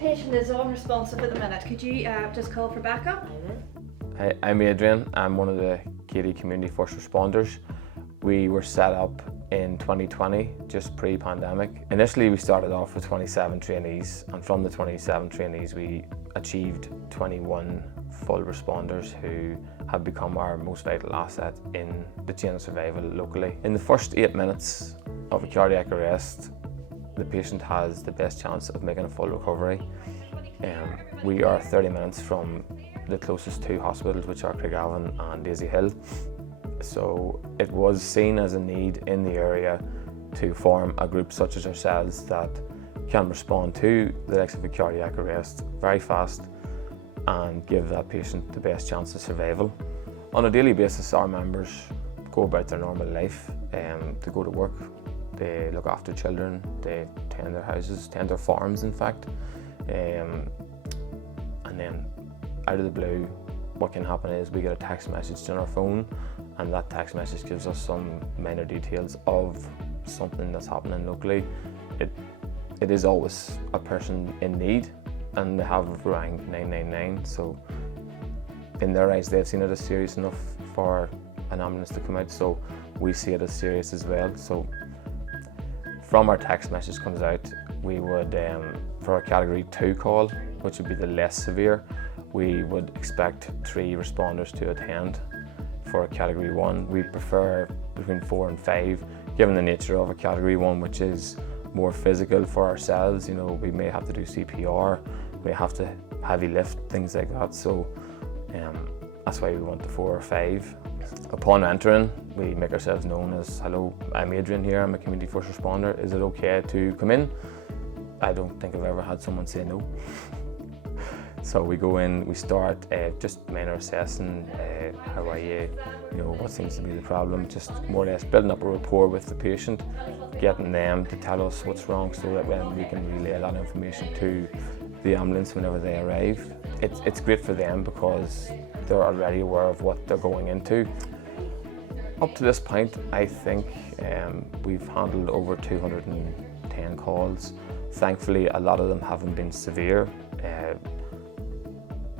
patient is unresponsive at the minute. Could you just call for backup? Hi, I'm Adrian. I'm one of the Keady Community First Responders. We were set up in 2020, just pre-pandemic. Initially we started off with 27 trainees, and from the 27 trainees we achieved 21 full responders who have become our most vital asset in the chain of survival locally. In the first 8 minutes of a cardiac arrest, the patient has the best chance of making a full recovery. We are 30 minutes from the closest two hospitals, which are Craigavon and Daisy Hill. So it was seen as a need in the area to form a group such as ourselves that can respond to the likes of a cardiac arrest very fast and give that patient the best chance of survival. On a daily basis, our members go about their normal life. They go to work, they look after children, they tend their houses, tend their farms in fact. And then out of the blue, what can happen is we get a text message on our phone, and that text message gives us some minor details of something that's happening locally. It is always a person in need, and they have rang 999, so in their eyes they've seen it as serious enough for an ambulance to come out, so we see it as serious as well. So from our text message comes out, we would, for a category 2 call, which would be the less severe, we would expect 3 responders to attend. For a category 1, we prefer between 4 and 5, given the nature of a category 1, which is more physical for ourselves. You know, we may have to do CPR, we have to heavy lift, things like that. So that's why we want the 4 or 5. Upon entering, we make ourselves known as, hello, I'm Adrian here, I'm a community first responder. Is it okay to come in? I don't think I've ever had someone say no. So we go in, we start just minor assessing, how are you, what seems to be the problem, just more or less building up a rapport with the patient, getting them to tell us what's wrong so that when we can relay that information to the ambulance whenever they arrive. It's great for them because they're already aware of what they're going into. Up to this point, I think we've handled over 210 calls. Thankfully, a lot of them haven't been severe.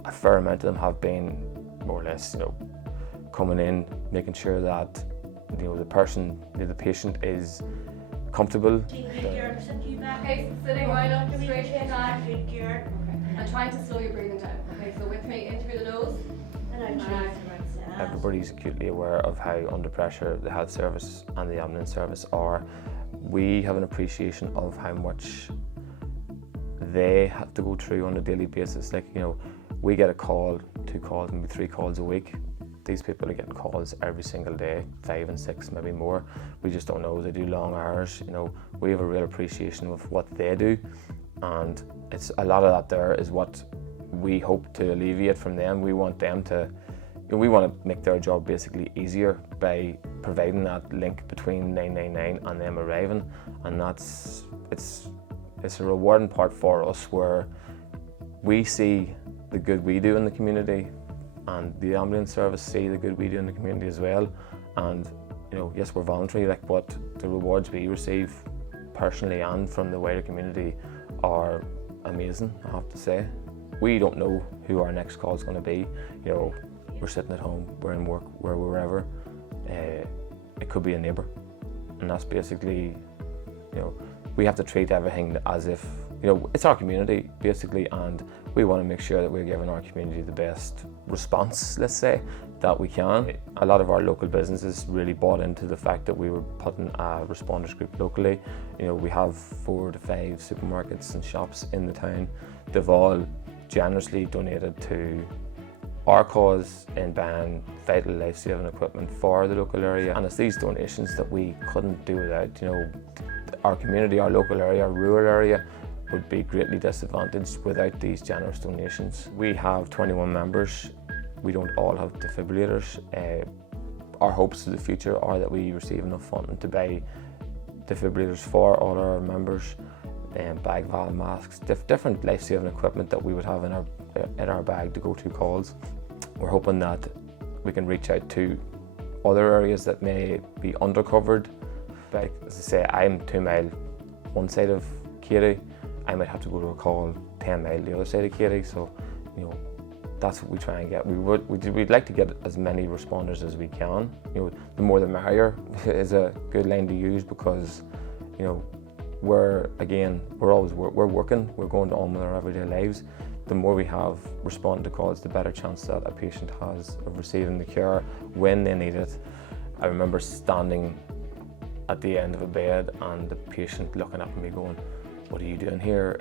A fair amount of them have been more or less, coming in, making sure that the patient is comfortable. Okay, so sitting right up, straight back. Okay. I'm trying to slow your breathing down. Okay, so with me, in through the nose. And out. Everybody's acutely aware of how under pressure the health service and the ambulance service are. We have an appreciation of how much they have to go through on a daily basis. Like, we get a call, 2 calls, maybe 3 calls a week. These people are getting calls every single day, 5 and 6, maybe more. We just don't know. They do long hours. We have a real appreciation of what they do, and it's a lot of that there is what we hope to alleviate from them. We want them to, we want to make their job basically easier by providing that link between 999 and them arriving, and it's a rewarding part for us where we see the good we do in the community, and the ambulance service see the good we do in the community as well. And yes, we're voluntary, but the rewards we receive personally and from the wider community are amazing, I have to say. We don't know who our next call is going to be. We're sitting at home, we're in work, we're wherever. It could be a neighbour, and that's basically, we have to treat everything as if, it's our community basically, and we want to make sure that we're giving our community the best response, let's say, that we can. A lot of our local businesses really bought into the fact that we were putting a responders group locally. We have 4 to 5 supermarkets and shops in the town. They've all generously donated to our cause in buying vital life-saving equipment for the local area, and it's these donations that we couldn't do without. Our community, our local area, our rural area would be greatly disadvantaged without these generous donations. We have 21 members. We don't all have defibrillators. Our hopes for the future are that we receive enough funding to buy defibrillators for all our members, bag valve masks, different life-saving equipment that we would have in our bag to go to calls. We're hoping that we can reach out to other areas that may be undercovered. But as I say, I'm 2 mile one side of Keady. I might have to go to a call 10 miles the other side of Keady, so you know, that's what we try and get. We'd like to get as many responders as we can. You know, the more the merrier is a good line to use, because you know, we're working, we're going on with our everyday lives. The more we have responding to calls, the better chance that a patient has of receiving the care when they need it. I remember standing at the end of a bed and the patient looking up at me going, "What are you doing here?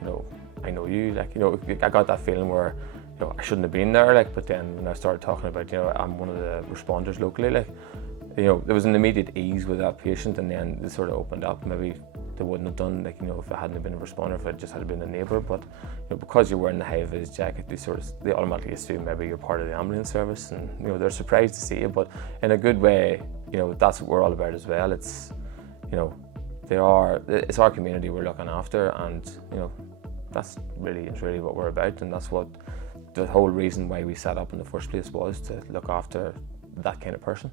You know, I know you." Like, you know, I got that feeling where, you know, I shouldn't have been there. Like, but then when I started talking about, you know, I'm one of the responders locally, like, you know, there was an immediate ease with that patient, and then it sort of opened up. Maybe they wouldn't have done, like, you know, if it hadn't been a responder, if it just had been a neighbour. But you know, because you're wearing the high-vis jacket, they automatically assume maybe you're part of the ambulance service, and you know, they're surprised to see you. But in a good way, you know, that's what we're all about as well. It's, you know, it's our community we're looking after, and you know, that's really and truly what we're about, and that's what the whole reason why we set up in the first place was, to look after that kind of person.